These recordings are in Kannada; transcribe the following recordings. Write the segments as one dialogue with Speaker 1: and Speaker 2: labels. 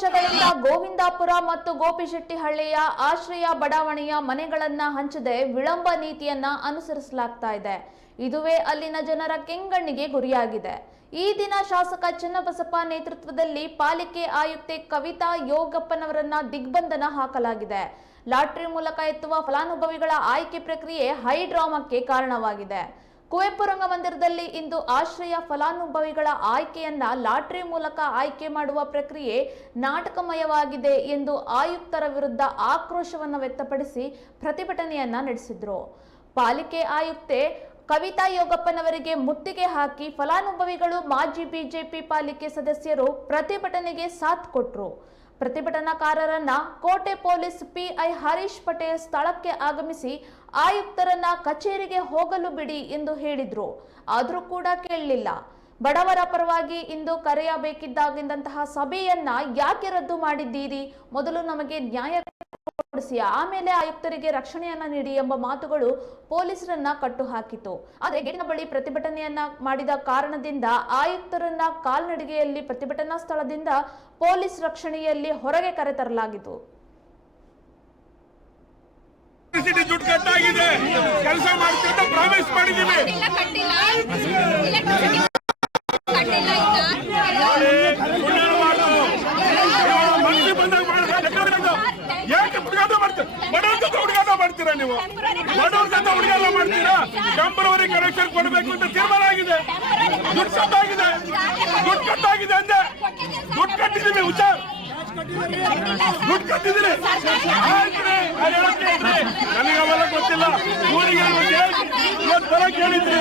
Speaker 1: ವರ್ಷಗಳಿಂದ ಗೋವಿಂದಾಪುರ ಮತ್ತು ಗೋಪಿಶೆಟ್ಟಿಹಳ್ಳಿಯ ಆಶ್ರಯ ಬಡಾವಣೆಯ ಮನೆಗಳನ್ನ ಹಂಚದೆ ವಿಳಂಬ ನೀತಿಯನ್ನ ಅನುಸರಿಸಲಾಗ್ತಾ ಇದೆ. ಇದುವೇ ಅಲ್ಲಿನ ಜನರ ಕೆಂಗಣ್ಣಿಗೆ ಗುರಿಯಾಗಿದೆ. ಈ ದಿನ ಶಾಸಕ ಚನ್ನಬಸಪ್ಪ ನೇತೃತ್ವದಲ್ಲಿ ಪಾಲಿಕೆ ಆಯುಕ್ತೆ ಕವಿತಾ ಯೋಗಪ್ಪನವರನ್ನ ದಿಗ್ಬಂಧನ ಹಾಕಲಾಗಿದೆ. ಲಾಟರಿ ಮೂಲಕ ಎತ್ತುವ ಫಲಾನುಭವಿಗಳ ಆಯ್ಕೆ ಪ್ರಕ್ರಿಯೆ ಹೈ ಡ್ರಾಮಾಕ್ಕೆ ಕಾರಣವಾಗಿದೆ. ಕುವೆಂಪು ರಂಗಮಂದಿರದಲ್ಲಿ ಇಂದು ಆಶ್ರಯ ಫಲಾನುಭವಿಗಳ ಆಯ್ಕೆಯನ್ನ ಲಾಟರಿ ಮೂಲಕ ಆಯ್ಕೆ ಮಾಡುವ ಪ್ರಕ್ರಿಯೆ ನಾಟಕಮಯವಾಗಿದೆ ಎಂದು ಆಯುಕ್ತರ ವಿರುದ್ಧ ಆಕ್ರೋಶವನ್ನು ವ್ಯಕ್ತಪಡಿಸಿ ಪ್ರತಿಭಟನೆಯನ್ನ ನಡೆಸಿದ್ರು. ಪಾಲಿಕೆ ಆಯುಕ್ತೆ ಕವಿತಾ ಯೋಗಪ್ಪನವರಿಗೆ ಮುತ್ತಿಗೆ ಹಾಕಿ ಫಲಾನುಭವಿಗಳು ಮಾಜಿ ಬಿಜೆಪಿ ಪಾಲಿಕೆ ಸದಸ್ಯರು ಪ್ರತಿಭಟನೆಗೆ ಸಾಥ್ ಕೊಟ್ರು. ಪ್ರತಿಭಟನಾಕಾರರನ್ನ ಕೋಟೆ ಪೊಲೀಸ್ ಪಿಐ ಹರೀಶ್ ಪಟೇಲ್ ಸ್ಥಳಕ್ಕೆ ಆಗಮಿಸಿ ಆಯುಕ್ತರನ್ನ ಕಚೇರಿಗೆ ಹೋಗಲು ಬಿಡಿ ಎಂದು ಹೇಳಿದ್ರು. ಆದರೂ ಕೂಡ ಕೇಳಲಿಲ್ಲ. ಬಡವರ ಪರವಾಗಿ ಇಂದು ಕರೆಯಬೇಕಿದ್ದಾಗಿದ್ದಂತಹ ಸಭೆಯನ್ನ ಯಾಕೆ ರದ್ದು ಮಾಡಿದ್ದೀರಿ? ಮೊದಲು ನಮಗೆ ನ್ಯಾಯ ಕೊಡಿಸಿ, ಆಮೇಲೆ ಆಯುಕ್ತರಿಗೆ ರಕ್ಷಣೆಯನ್ನ ನೀಡಿ ಎಂಬ ಮಾತುಗಳು ಪೊಲೀಸರನ್ನ ಕಟ್ಟು ಹಾಕಿತು ಆದರೆ ಗೇಟಿನ ಬಳಿ ಪ್ರತಿಭಟನೆಯನ್ನ ಮಾಡಿದ ಕಾರಣದಿಂದ ಆಯುಕ್ತರನ್ನ ಕಾಲ್ನಡಿಗೆಯಲ್ಲಿ ಪ್ರತಿಭಟನಾ ಸ್ಥಳದಿಂದ ಪೊಲೀಸ್ ರಕ್ಷಣೆಯಲ್ಲಿ ಹೊರಗೆ ಕರೆತರಲಾಗಿತ್ತು.
Speaker 2: ಎಲೆಕ್ಟ್ರಿಸಿಟಿ ದುಡ್ಡು ಕಟ್ಟಾಗಿದೆ. ಕೆಲಸ ಮಾಡ್ತೀವಿ ಪ್ರಾಮಿಸ್ ಯಾಕೆ ಹುಡುಗಾಟ ಮಾಡ್ತೀರ ನೀವು? ಬಡವ್ರ ಹುಡುಗಾಟ ಮಾಡ್ತೀರಾ? ಟೆಂಪರವರಿ ಕನೆಕ್ಷನ್ ಕೊಡಬೇಕು ಅಂತ ತೀರ್ಮಾನ ಆಗಿದೆ. ದುಡ್ಡು ಕಟ್ಟಾಗಿದೆ. ದುಡ್ಡು ಕಟ್ಟಾಗಿದೆ ಅಂದೆ. ದುಡ್ಡು ಕಟ್ಟಿದ್ದೀವಿ ಹುಷಾರ್. ದುಡ್ಡು ಕಟ್ಟಿದ್ರೆ ಗೊತ್ತಿಲ್ಲ. ಊರಿಗೆ ಇವತ್ತು ಬರಕ್ ಹೇಳಿದ್ರಿ.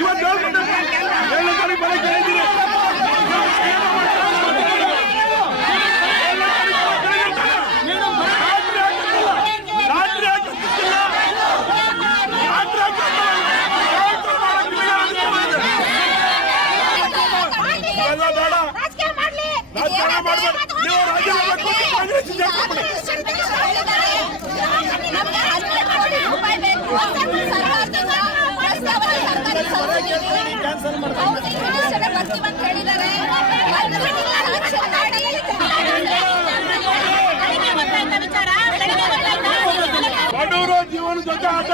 Speaker 2: ಇವತ್ತು ಬಡವರು ಜೀವನ ಜೊತೆ ಆಟ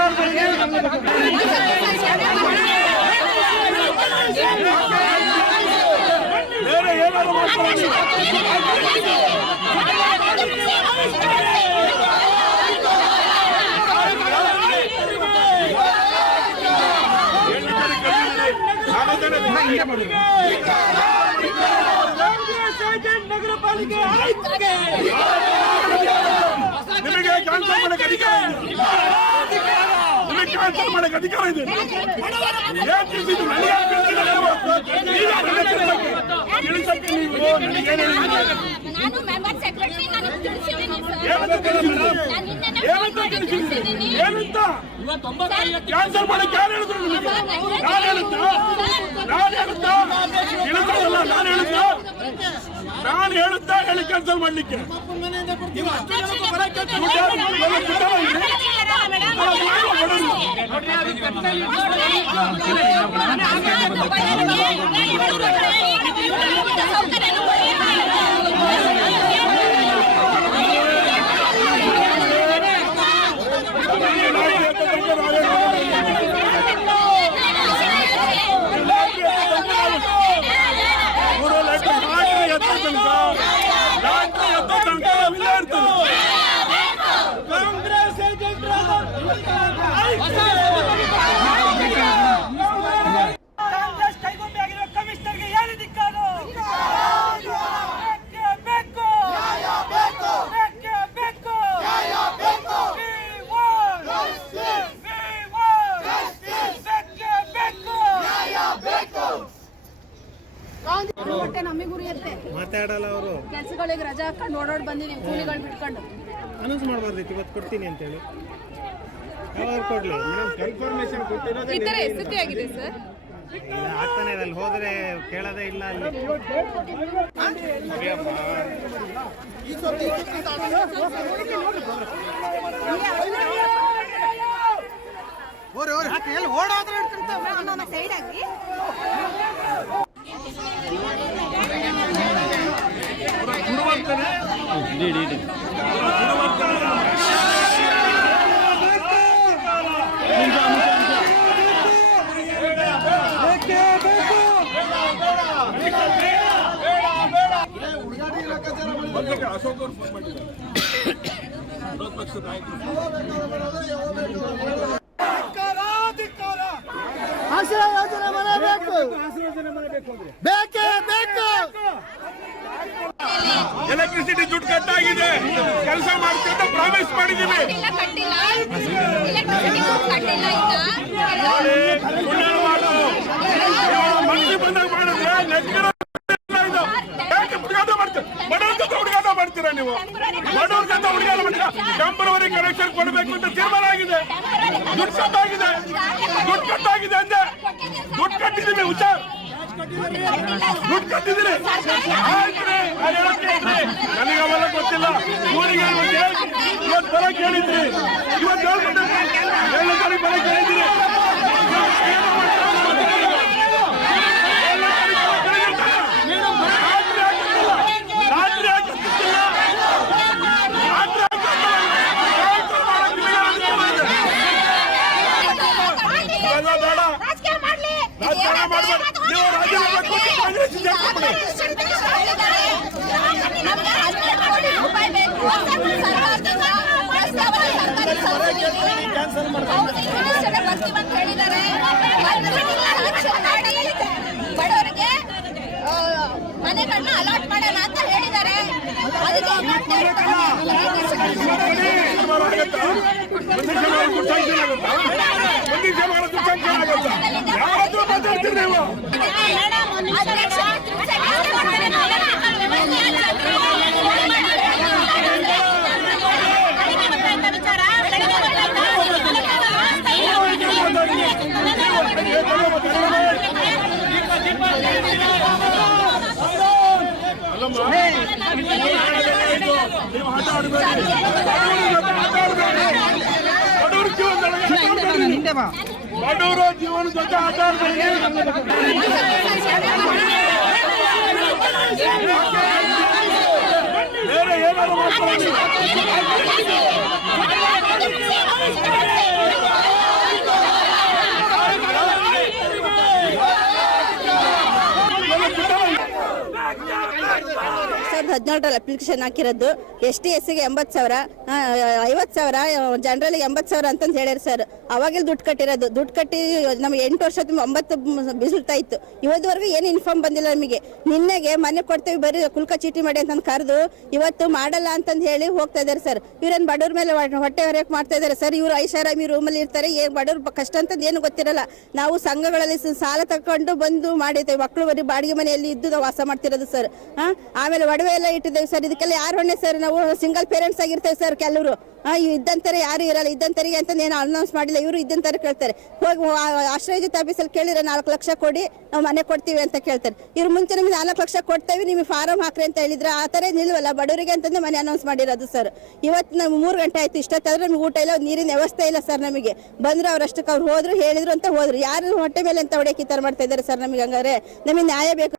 Speaker 2: ಬೇರೆ ಏನಾದ್ರು ಮಾಡ್ಕೊಳ್ಳಿ ಹಂಗೆ ಮಾಡಿದ್ದು. ನಿಮಗೆ ಕ್ಯಾನ್ಸಲ್ ಮಾಡಕ್ಕೆ ಅಧಿಕಾರ ನಿಮಗೆ ಕ್ಯಾನ್ಸಲ್ ಮಾಡಕ್ಕೆ ಅಧಿಕಾರ ಇದೆ?
Speaker 3: ನಾನು ಮೆಂಬರ್ ಸೆಕ್ರೆಟರಿ ನಾನು ತಿಳಿಸಿದ್ದೀನಿ ಸರ್
Speaker 2: ಏನಂತ ತಿಳಿಸಿದ್ದು?
Speaker 3: ನಾನು ನಿನ್ನೆ
Speaker 2: ಏನಂತ ತಿಳಿಸಿದ್ದು? ಏನಂತ ಕ್ಯಾನ್ಸಲ್ ಮಾಡಕ್ಕೆ ಯಾರು ಹೇಳಿದ್ರು ನಿಮಗೆ ನಾನು ಹೇಳಿದ್ದ ನಾನು ಹೇಳಿದ್ದ ತಿಳಿಸಲ್ಲ ನಾನು ಹೇಳಿದ್ದ ನಾನು ಹೇಳುತ್ತ ಹೇಳಿ ಕ್ಯಾನ್ಸಲ್ ಮಾಡ್ಲಿಕ್ಕೆ ಮೂರು
Speaker 4: ಹಾಕೊಂಡು ಓಡಾಡ್ ಬಂದಿದ್ದೀವಿ ಕೂಲಿಗಳು ಬಿಟ್ಕೊಂಡು.
Speaker 5: ಅನೌನ್ಸ್ ಮಾಡಬಾರ್ದಿತ್ತು ಇವತ್ತು ಕೊಡ್ತೀನಿ ಅಂತೇಳಿ. ಯಾವಾಗ ಕೊಡಲಿ? ಕನ್ಫರ್ಮೇಶನ್
Speaker 4: ಈ ತರ ಸ್ಥಿತಿ ಆಗಿದೆ ಸರ್.
Speaker 5: ಆಗ್ತಾನೆ ಅಲ್ಲಿ ಹೋದ್ರೆ ಕೇಳೋದೇ ಇಲ್ಲ ಅಲ್ಲಿ.
Speaker 3: ಸೈಡ್ ಆಗಿ.
Speaker 2: ಅಶೋಕ್ ಅವ್ರು ಫೋನ್ ಮಾಡಿದ್ದಾರೆ ವಿರೋಧ ಪಕ್ಷದ ನಾಯಕರು
Speaker 5: ಬೇಕೇ ಬೇಕು.
Speaker 2: ಎಲೆಕ್ಟ್ರಿಸಿಟಿ ದುಡ್ಡು ಕಟ್ಟಾಗಿದೆ. ಕೆಲಸ ಮಾಡ್ತೀವಿ ಅಂತ ಪ್ರಾಮಿಸ್ ಮಾಡಿದೀವಿ. ಬಂದಾಗ ಮಾಡಿದ್ರೆ ನೆಚ್ಚಿನ ಹುಡುಗಾಟ ಮಾಡ್ತೀರ? ನೀವು? ಬಡವ್ರ ಜೊತೆ ಹುಡುಗಾಟ ಮಾಡ್ತೀರಾ? ಟೆಂಪರವರಿ ಕನೆಕ್ಷನ್ ಕೊಡಬೇಕು ಅಂತ ತೀರ್ಮಾನ ಆಗಿದೆ. ದುಡ್ಡು ಕಟ್ಟಾಗಿದೆ. ದುಡ್ಡು ಕಟ್ಟಾಗಿದೆ ಅಂದ್ರೆ ದುಡ್ಡು ಕಟ್ಟಿದ್ದೀವಿ ಹುಷಾರ್. ದುಡ್ಡು ಕಟ್ಟಿದ್ದೀರಿ. ನನಗೆ ಗೊತ್ತಿಲ್ಲ. ಊರಿಗೆ ಇವತ್ತು ಬರಕ್ಕೆ ಹೇಳಿದ್ರಿ. ಇವತ್ತು ಹೇಳ್ಬಿಟ್ಟಿದ್ರಿ. ಏಳನೇ
Speaker 3: ಬಡವರಿಗೆ ಮನೆಗಳನ್ನ ಅಲಾಟ್ ಮಾಡೋಣ ಅಂತ ಹೇಳಿದ್ದಾರೆ ಅದಕ್ಕೆ ಏನ್ ಮಾಡ್ತಾ
Speaker 2: ತೀರ್ಮಾನ ಆಗತ್ತಾ? ಒಂದು ನಿಮಿಷ ಮಾಡಿದ್ರೆ sanction ಆಗತ್ತಾ? ಒಂದು ನಿಮಿಷ ಮಾಡಿದ್ರೆ sanction ಆಗತ್ತಾ? ಯಾರಾದ್ರೂ ಮಾತಾಡ್ತೀರಿ ನೀವು
Speaker 3: ಅಧ್ಯಕ್ಷ
Speaker 2: ಅಲ್ಲಮ್ಮ ನೀವು ಆಟ ಆಡಬೇಡಿ ಬಡವ್ರ ಜೊತೆ ಆಟ ಆಡಬೇಡಿ ಬಡವರ ಜೀವನ ಜೊತೆ ಆಟ ಆಡಬೇಡಿ ಬೇರೆ ಏನಾದ್ರು ಮಾಡ್ಕೊಳ್ಳಿ
Speaker 6: ಸಾವಿರದ ಹದಿನೇಳರಲ್ಲಿ ಅಪ್ಲಿಕೇಶನ್ ಹಾಕಿರೋದು. ಎಸ್ ಟಿ ಎಸ್ಸಿಗೆ ಎಂಬತ್ತು ಸಾವಿರ ಐವತ್ತು ಸಾವಿರ ಜನರಲ್ಗೆ ಎಂಬತ್ತು ಸಾವಿರ ಅಂತಂದು ಹೇಳ್ಯಾರ ಸರ್ ಅವಾಗೆಲ್ಲ ದುಡ್ಡು ಕಟ್ಟಿರೋದು. ದುಡ್ಡು ಕಟ್ಟಿ ನಮ್ಗೆ ಎಂಟು ವರ್ಷ ಒಂಬತ್ತು ಬಿಸಿಲ್ತಾ ಇತ್ತು ಇವತ್ತುವರೆಗೂ ಏನು ಇನ್ಫಾರ್ಮ್ ಬಂದಿಲ್ಲ ನಮಗೆ. ನಿನ್ನೆಗೆ ಮನೆ ಕೊಡ್ತೀವಿ ಬರೀ ಕುಲ್ಕ ಚೀಟಿ ಮಾಡಿ ಅಂತಂದು ಕರೆದು ಇವತ್ತು ಮಾಡಲ್ಲ ಅಂತಂದು ಹೇಳಿ ಹೋಗ್ತಾ ಇದ್ದಾರೆ ಸರ್ ಇವ್ರೇನು ಬಡವ್ರ ಮೇಲೆ ಹೊಟ್ಟೆ- ಹೊರಕ್ಕೆ ಮಾಡ್ತಾ ಇದ್ದಾರೆ ಸರ್ ಇವರು ಐಷಾರಾಮಿ ರೂಮಲ್ಲಿ ಇರ್ತಾರೆ. ಏನು ಬಡವ್ರ ಕಷ್ಟ ಅಂತಂದು ಏನು ಗೊತ್ತಿರಲ್ಲ. ನಾವು ಸಂಘಗಳಲ್ಲಿ ಸಾಲ ತಗೊಂಡು ಬಂದು ಮಾಡಿದ್ದೇವೆ. ಮಕ್ಕಳು ಬರೀ ಬಾಡಿಗೆ ಮನೆಯಲ್ಲಿ ಇದ್ದು ನಾವು ವಾಸ ಮಾಡ್ತಿರೋದು ಸರ್ ಹಾಂ, ಆಮೇಲೆ ಒಡವೆ ಎಲ್ಲ ಇಟ್ಟಿದ್ದೇವೆ ಸರ್. ಇದಕ್ಕೆಲ್ಲ ಯಾರು ಹೊಣೆ ಸರ್? ನಾವು ಸಿಂಗಲ್ ಪೇರೆಂಟ್ಸ್ ಆಗಿರ್ತೇವೆ ಸರ್ ಕೆಲವರು. ಇದ್ದಂತಾರೆ ಯಾರು ಇರಲ್ಲ. ಇದ್ದಂತರಿಗೆ ಅಂತ ಏನು ಅನೌನ್ಸ್ ಮಾಡಿಲ್ಲ. ಇವರು ಇದ್ದಂತಾರೆ ಕೇಳ್ತಾರೆ. ಹೋಗಿ ಆಶ್ರಯದ ಆಶ್ರಯ ಜೊತೆ ಆಫೀಸಲ್ಲಿ ಕೇಳಿದ್ರೆ ನಾಲ್ಕು ಲಕ್ಷ ಕೊಡಿ, ನಾವು ಮನೆ ಕೊಡ್ತೀವಿ ಅಂತ ಕೇಳ್ತಾರೆ. ಇವ್ರು ಮುಂಚೆ ನಿಮ್ಗೆ ನಾಲ್ಕು ಲಕ್ಷ ಕೊಡ್ತೇವೆ, ನಿಮಗೆ ಫಾರಂ ಹಾಕ್ರಿ ಅಂತ ಹೇಳಿದ್ರೆ ಆ ಥರ ನಿಲ್ವಲ್ಲ ಬಡವರಿಗೆ ಅಂತಂದು ಮನೆ ಅನೌನ್ಸ್ ಮಾಡಿರೋದು ಸರ್. ಇವತ್ತು ನಾವು ಮೂರು ಗಂಟೆ ಆಯ್ತು. ಇಷ್ಟೊತ್ತಾದ್ರೆ ನಮ್ಗೆ ಊಟ ಇಲ್ಲ ನೀರಿನ ವ್ಯವಸ್ಥೆ ಇಲ್ಲ ಸರ್ ನಮಗೆ. ಬಂದ್ರು ಅವ್ರಷ್ಟಕ್ಕೆ ಅವ್ರು ಹೋದ್ರು, ಹೇಳಿದ್ರು ಅಂತ ಹೋದ್ರು. ಯಾರು ಹೊಟ್ಟೆ ಮೇಲೆ ಅಂತ ಹೊಡೆಯಕ್ಕೆ ಈ ಥರ ಮಾಡ್ತಾ ಇದ್ದಾರೆ ಸರ್ ನಮಗೆ ಹಂಗಾರೆ ನಮಗೆ ನ್ಯಾಯ ಬೇಕು.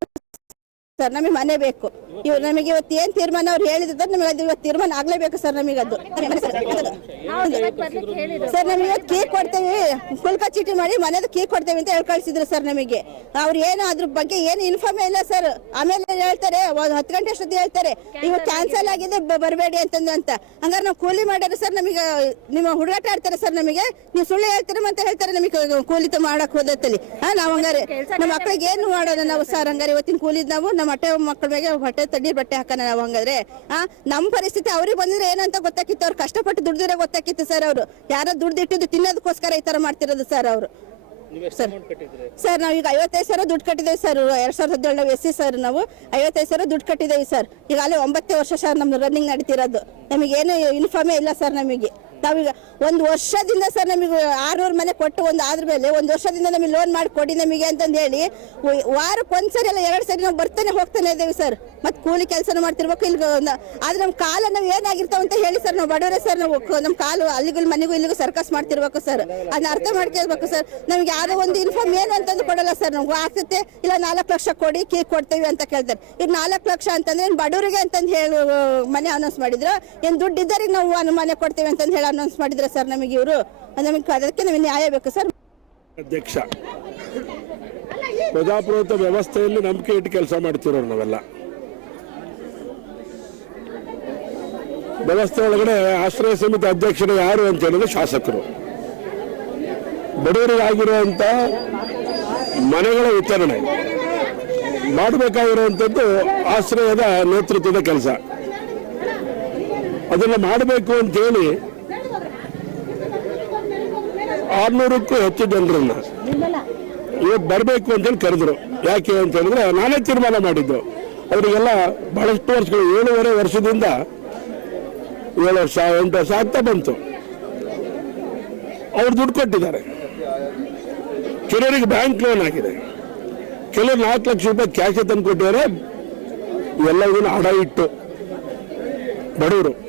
Speaker 6: ಸರ್ ನಮಗೆ ಮನೆ ಬೇಕು. ಇವ್ ನಮಗೆ ಇವತ್ತು ಏನ್ ತೀರ್ಮಾನ ಅವ್ರು ಹೇಳಿದ್ರೆ ನಮಗೆ ಅದು ಇವತ್ತು ತೀರ್ಮಾನ ಆಗ್ಲೇಬೇಕು ಸರ್ ನಮಗೆ ಅದು. ಸರ್ ನಮಗೆ ಇವತ್ತು ಕೀ ಕೊಡ್ತೇವೆ. ಕುಲ್ಕ ಚೀಟಿ ಮಾಡಿ ಮನೆದು ಕೀ ಕೊಡ್ತೇವೆ ಅಂತ ಹೇಳಿ ಕಳ್ಸಿದ್ರು ಸರ್ ನಮಗೆ. ಅವ್ರು ಏನು ಅದ್ರ ಬಗ್ಗೆ ಏನು ಇನ್ಫಾರ್ಮ್ ಇಲ್ಲ ಸರ್. ಆಮೇಲೆ ಹೇಳ್ತಾರೆ ಒಂದ್ ಹತ್ತು ಗಂಟೆ ಅಷ್ಟೊತ್ತಿಗೆ ಹೇಳ್ತಾರೆ ಇವತ್ತು ಕ್ಯಾನ್ಸಲ್ ಆಗಿದೆ ಬರಬೇಡಿ ಅಂತಂದು ಅಂತ. ಹಂಗಾರೆ ನಾವು ಕೂಲಿ ಮಾಡ್ಯಾರ ಸರ್ ನಮಗೆ ನಿಮ್ಮ ಹುಡುಗಾಟ ಆಡ್ತಾರೆ ಸರ್ ನಮಗೆ. ನೀವು ಸುಳ್ಳು ಹೇಳ್ತೀರ ಅಂತ ಹೇಳ್ತಾರೆ ನಮಗೆ ಕೂಲಿ ತ- ಮಾಡಕ್ ಹೋದತ್ತಲ್ಲಿ ಹಾ ನಾವು ಹಂಗಾರೆ ನಮ್ಮ ಮಕ್ಳಿಗೆ ಏನು ಮಾಡೋಣ ನಾವು ಸರ್? ಹಂಗಾರೆ ಇವತ್ತಿನ ಕೂಲಿದ್ ನಾವು ನಮ್ಮ ಹೊಟ್ಟೆ ಮಕ್ಕಳ ಮೇಲೆ ಹೊಟ್ಟೆ ತಣ್ಣೀರ್ ಬಟ್ಟೆ ಹಾಕೋಣ ನಾವು ಹಂಗಾದ್ರೆ. ಆ ನಮ್ಮ ಪರಿಸ್ಥಿತಿ ಅವ್ರಿಗೆ ಬಂದಿದ್ರೆ ಏನಂತ ಗೊತ್ತಾಕಿತ್ತು ಅವ್ರು ಕಷ್ಟಪಟ್ಟು ದುಡ್ದಿರೋ ಗೊತ್ತಾಕಿತ್ತು ಸರ್ ಅವರು. ಯಾರೋ ದುಡ್ದಿಟ್ಟಿದ್ದು ತಿನ್ನೋದಕ್ಕೋಸ್ಕರ ಈ ತರ ಮಾಡ್ತಿರೋದು ಸರ್ ಅವರು. ಸರ್ ಸರ್ ನಾವು ಈಗ ಐವತ್ತೈದು ಸಾವಿರ ದುಡ್ಡು ಕಟ್ಟಿದ್ದೇವೆ ಸರ್. ಎರಡ್ ಸಾವಿರದ ಹದಿನೇಳು ನಾವು ಎಸ್ ಸಿ ಸರ್ ನಾವು ಐವತ್ತೈದು ಸಾವಿರ ದುಡ್ಡು ಕಟ್ಟಿದ್ದೇವೆ ಸರ್. ಈಗಾಗಲೇ ಒಂಬತ್ತೇ ವರ್ಷ ಸರ್ ನಮ್ದು ರನ್ನಿಂಗ್ ನಡೀತಿರೋದು. ನಮಗೇನು ಯೂನಿಫಾರ್ಮೇ ಇಲ್ಲ ಸರ್ ನಮಗೆ. ತಾವೀಗ ಒಂದು ವರ್ಷದಿಂದ ಸರ್ ನಮಗೆ ಆರ್ನೂರು ಮನೆ ಕೊಟ್ಟು ಒಂದು ಆದ್ರ ಮೇಲೆ ಒಂದು ವರ್ಷದಿಂದ ನಮಗೆ ಲೋನ್ ಮಾಡಿ ಕೊಡಿ ನಮಗೆ ಅಂತಂದು ಹೇಳಿ ವಾರಕ್ಕೆ ಒಂದ್ಸರಿ ಅಲ್ಲ ಎರಡು ಸರಿ ನಾವು ಬರ್ತಾನೆ ಹೋಗ್ತಾನೆ ಇದ್ದೇವೆ ಸರ್ ಮತ್ತೆ ಕೂಲಿ ಕೆಲಸನೂ ಮಾಡ್ತಿರ್ಬೇಕು ಇಲ್ಲಿ ಆದ್ರೆ ನಮ್ಮ ಕಾಲ ನಾವು ಏನಾಗಿರ್ತಾವ ಅಂತ ಹೇಳಿ ಸರ್ ನಾವು ಬಡವರೇ ಸರ್ ನಾವು ನಮ್ಮ ಕಾಲು ಅಲ್ಲಿಗೂ ಮನೆಗೂ ಇಲ್ಲಿಗೂ ಸರ್ಕಸ್ ಮಾಡ್ತಿರ್ಬೇಕು ಸರ್ ಅದನ್ನ ಅರ್ಥ ಮಾಡ್ಕೊಳ್ಬೇಕು ಸರ್ ನಮ್ಗೆ ಯಾವುದೋ ಒಂದು ಇನ್ಫಾರ್ಮ್ ಏನು ಅಂತಂದು ಕೊಡಲ್ಲ ಸರ್ ನಮ್ಗೆ. ಆಗ್ತೈತೆ, ಇಲ್ಲ ನಾಲ್ಕು ಲಕ್ಷ ಕೊಡಿ, ಕೀ ಕೊಡ್ತೇವೆ ಅಂತ ಕೇಳ್ತಾರೆ. ಈಗ ನಾಲ್ಕು ಲಕ್ಷ ಅಂತಂದ್ರೆ ಬಡವರಿಗೆ ಅಂತಂದು ಹೇಳಿ, ಮನೆ ಅನೌನ್ಸ್ ಮಾಡಿದ್ರು, ಏನು ದುಡ್ಡು ನಾವು ಮನೆ ಕೊಡ್ತೇವೆ ಅಂತಂದು ಹೇಳಿ ಅನೌನ್ಸ್ ಮಾಡಿದ್ರೆ ಸರ್ ನಮಗೆ ಇವರು, ನಮಗೆ ಅದಕ್ಕೆ ನಮಗೆ ನ್ಯಾಯ ಬೇಕು ಸರ್
Speaker 2: ಅಧ್ಯಕ್ಷ, ಪ್ರಜಾಪ್ರಭುತ್ವ ವ್ಯವಸ್ಥೆಯಲ್ಲಿ ನಂಬಿಕೆ ಇಟ್ಟು ಕೆಲಸ ಮಾಡ್ತಿರೋರು ನಾವೆಲ್ಲ. ವ್ಯವಸ್ಥೆ ಒಳಗಡೆ ಆಶ್ರಯ ಸಮಿತಿ ಅಧ್ಯಕ್ಷರು ಯಾರು ಅಂತ ಹೇಳಿದ್ರೆ ಶಾಸಕರು. ಬಡವರಿಗಾಗಿರುವಂತ ಮನೆಗಳ ವಿತರಣೆ ಮಾಡಬೇಕಾಗಿರುವಂಥದ್ದು ಆಶ್ರಯದ ನೇತೃತ್ವದ ಕೆಲಸ. ಅದನ್ನು ಮಾಡಬೇಕು ಅಂತೇಳಿ ಆರ್ನೂರಕ್ಕೂ ಹೆಚ್ಚು ಜನರನ್ನ ಇವತ್ತು ಬರಬೇಕು ಅಂತೇಳಿ ಕರೆದ್ರು. ಯಾಕೆ ಅಂತ ಹೇಳಿದ್ರೆ ನಾನೇ ತೀರ್ಮಾನ ಮಾಡಿದ್ದು. ಅವರಿಗೆಲ್ಲ ಬಹಳಷ್ಟು ವರ್ಷಗಳು ಏಳೂವರೆ ವರ್ಷದಿಂದ ಏಳು ವರ್ಷ ಎಂಟು ವರ್ಷ ಆಗ್ತಾ ಬಂತು. ಅವ್ರು ದುಡ್ಡು ಕೊಟ್ಟಿದ್ದಾರೆ. ಕೆಲವರಿಗೆ ಬ್ಯಾಂಕ್ ಲೋನ್ ಆಗಿದೆ. ಕೆಲವರು ನಾಲ್ಕು ಲಕ್ಷ ರೂಪಾಯಿ ಕ್ಯಾಶ್ ತಂದು ಕೊಟ್ಟಿದ್ದಾರೆ ಎಲ್ಲ ಇದನ್ನು ಹಡ ಇಟ್ಟು ಬಡವರು.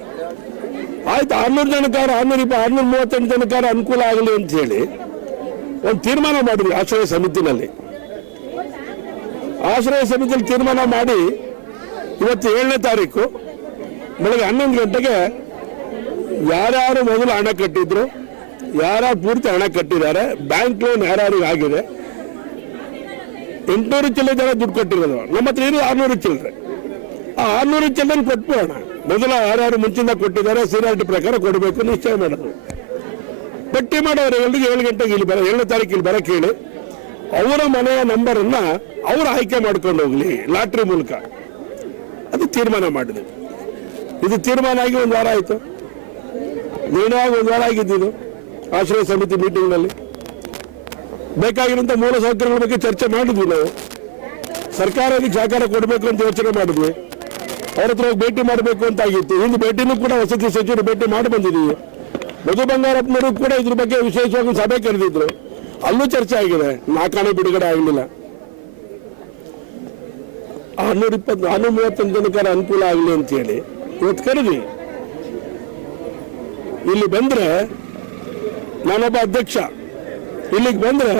Speaker 2: ಆಯ್ತು, ಆರ್ನೂರು ಜನಕ್ಕಾರ ಆರ್ನೂರ ಇಪ್ಪ ಆರ್ನೂರ ಮೂವತ್ತೆಂಟು ಜನಕ್ಕಾರ ಅನುಕೂಲ ಆಗಲಿ ಅಂತ ಹೇಳಿ ಒಂದು ತೀರ್ಮಾನ ಮಾಡಿದ್ವಿ ಆಶ್ರಯ ಸಮಿತಿನಲ್ಲಿ. ಆಶ್ರಯ ಸಮಿತಿಯಲ್ಲಿ ತೀರ್ಮಾನ ಮಾಡಿ ಇವತ್ತು ಏಳನೇ ತಾರೀಕು, ಬೆಳಗ್ಗೆ ಹನ್ನೊಂದು ಗಂಟೆಗೆ ಯಾರ್ಯಾರು ಮೊದಲು ಹಣ ಕಟ್ಟಿದ್ರು, ಯಾರ್ಯಾರು ಪೂರ್ತಿ ಹಣ ಕಟ್ಟಿದ್ದಾರೆ, ಬ್ಯಾಂಕ್ ಲೋನ್ ಯಾರ್ಯಾರಿಗೆ ಆಗಿದೆ, ಎಂಟುನೂರು ಚಿಲ್ಲರೆ ಜನ ದುಡ್ಡು ಕೊಟ್ಟಿರೋದು. ನಮ್ಮ ಹತ್ರ ಇರೋದು ಆರ್ನೂರು ಚಿಲ್ಲರೆ. ಆ ಆರ್ನೂರು ಚಿಲ್ಲರೆ ಕೊಟ್ಬಿಡೋಣ. ಮೊದಲ ಯಾರ್ಯಾರು ಮುಂಚಿಂದ ಕೊಟ್ಟಿದ್ದಾರೆ ಸೀನಿಯಾರಿಟಿ ಪ್ರಕಾರ ಕೊಡಬೇಕು, ನಿಶ್ಚಯ ಮಾಡೋದು ಪಟ್ಟಿ ಮಾಡೋರು ಎಲ್ರಿಗೂ ಏಳು ಗಂಟೆಗೆ ಇಲ್ಲಿ ಬರ, ಏಳನೇ ತಾರೀಕು ಇಲ್ಲಿ ಬರಕ್ಕೆ ಅವರ ಮನೆಯ ನಂಬರನ್ನು ಅವರು ಆಯ್ಕೆ ಮಾಡ್ಕೊಂಡು ಹೋಗ್ಲಿ, ಲಾಟ್ರಿ ಮೂಲಕ. ಅದು ತೀರ್ಮಾನ ಮಾಡಿದೆ. ಇದು ತೀರ್ಮಾನ ಆಗಿ ಒಂದು ವಾರ ಆಯಿತು. ನಿರ್ಣಯವಾಗಿ ಒಂದು ವಾರ ಆಗಿದ್ದು ಆಶ್ರಯ ಸಮಿತಿ ಮೀಟಿಂಗ್ನಲ್ಲಿ ಬೇಕಾಗಿರುವಂಥ ಮೂಲ ಸೌಕರ್ಯಗಳ ಬಗ್ಗೆ ಚರ್ಚೆ ಮಾಡಿದ್ವಿ ನಾವು. ಸರ್ಕಾರ ಸಹಕಾರ ಕೊಡಬೇಕು ಅಂತ ಯೋಚನೆ ಮಾಡಿದ್ವಿ. ಅವ್ರ ಹತ್ರ ಭೇಟಿ ಮಾಡಬೇಕು ಅಂತ ಆಗಿತ್ತು. ಇಂದು ಭೇಟಿನೂ ಕೂಡ ವಸತಿ ಸಚಿವರು ಭೇಟಿ ಮಾಡಿ ಬಂದಿದ್ದೀವಿ. ಮಧು ಬಂಗಾರಪ್ಪನವರು ಕೂಡ ಇದ್ರ ಬಗ್ಗೆ ವಿಶೇಷವಾಗಿ ಸಭೆ ಕರೆದಿದ್ರು. ಅಲ್ಲೂ ಚರ್ಚೆ ಆಗಿದೆ. ನಾಲ್ಕಾಣೆ ಬಿಡುಗಡೆ ಆಗಲಿಲ್ಲ. ಆರ್ನೂರ ಇಪ್ಪತ್ತು ಆರ್ನೂರ ಮೂವತ್ತೊಂದು ಜನಕ್ಕಾರ ಅನುಕೂಲ ಆಗಲಿ ಅಂತ ಹೇಳಿ ಇವತ್ತು ಕರೆದಿ. ಇಲ್ಲಿ ಬಂದ್ರೆ ನಾನೊಬ್ಬ ಅಧ್ಯಕ್ಷ. ಇಲ್ಲಿಗೆ ಬಂದ್ರೆ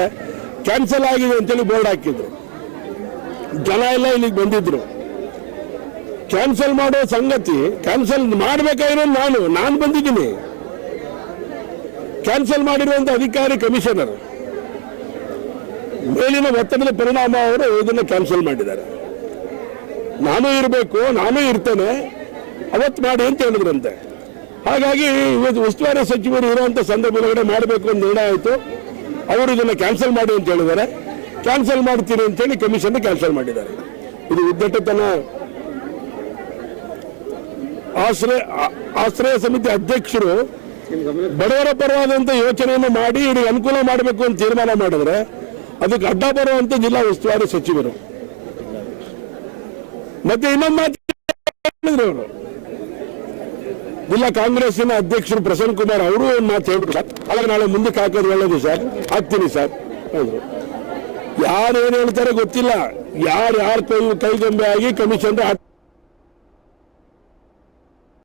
Speaker 2: ಕ್ಯಾನ್ಸಲ್ ಆಗಿದೆ ಅಂತೇಳಿ ಬೋರ್ಡ್ ಹಾಕಿದ್ರು. ಜನ ಎಲ್ಲ ಇಲ್ಲಿಗೆ ಬಂದಿದ್ರು. ಕ್ಯಾನ್ಸಲ್ ಮಾಡೋ ಸಂಗತಿ ಕ್ಯಾನ್ಸಲ್ ಮಾಡಬೇಕಾಗಿರೋ ನಾನು ನಾನು ಬಂದಿದ್ದೀನಿ. ಕ್ಯಾನ್ಸಲ್ ಮಾಡಿರುವಂತ ಅಧಿಕಾರಿ ಕಮಿಷನರ್ ಮೇಲಿನ ಒತ್ತಡದ ಪರಿಣಾಮ ಅವರು ಇದನ್ನು ಕ್ಯಾನ್ಸಲ್ ಮಾಡಿದ್ದಾರೆ. ನಾನು ಇರಬೇಕು, ನಾನು ಇರ್ತೇನೆ ಅವತ್ತು ಮಾಡಿ ಅಂತ ಹೇಳಿದ್ರಂತೆ. ಹಾಗಾಗಿ ಇವತ್ತು ಉಸ್ತುವಾರಿ ಸಚಿವರು ಇರುವಂತ ಸಂದರ್ಭದೊಳಗಡೆ ಮಾಡಬೇಕು ಅಂತ ನಿರ್ಣಯ ಆಯಿತು. ಅವರು ಇದನ್ನು ಕ್ಯಾನ್ಸಲ್ ಮಾಡಿ ಅಂತ ಹೇಳಿದ್ದಾರೆ. ಕ್ಯಾನ್ಸಲ್ ಮಾಡ್ತೀನಿ ಅಂತೇಳಿ ಕಮಿಷನ್ ಕ್ಯಾನ್ಸಲ್ ಮಾಡಿದ್ದಾರೆ. ಇದು ಉದ್ದಟತನ ಆಶ್ರಯ ಆಶ್ರಯ ಸಮಿತಿ ಅಧ್ಯಕ್ಷರು ಬಡವರ ಪರವಾದಂತ ಯೋಚನೆಯನ್ನು ಮಾಡಿ ಇವ್ರಿಗೆ ಅನುಕೂಲ ಮಾಡಬೇಕು ಅಂತ ತೀರ್ಮಾನ ಮಾಡಿದ್ರೆ ಅದಕ್ಕೆ ಅಡ್ಡ ಬರುವಂತ ಜಿಲ್ಲಾ ಉಸ್ತುವಾರಿ ಸಚಿವರು. ಮತ್ತೆ ಇನ್ನೊಂದು ಮಾತು ಜಿಲ್ಲಾ ಕಾಂಗ್ರೆಸ್ನ ಅಧ್ಯಕ್ಷರು ಪ್ರಸನ್ನ ಕುಮಾರ್ ಅವರು ಒಂದು ಮಾತು ಹೇಳಿದ್ರು ಸರ್. ನಾಳೆ ಮುಂದಕ್ಕೆ ಹಾಕೋದು ಹೇಳೋದು ಸರ್. ಹಾಕ್ತೀನಿ ಸರ್. ಹೌದು ಯಾರು ಏನು ಹೇಳ್ತಾರೆ ಗೊತ್ತಿಲ್ಲ. ಯಾರು ಯಾರು ಕೈ ಕೈಗೊಂಬೆ ಆಗಿ ಕಮಿಷನ್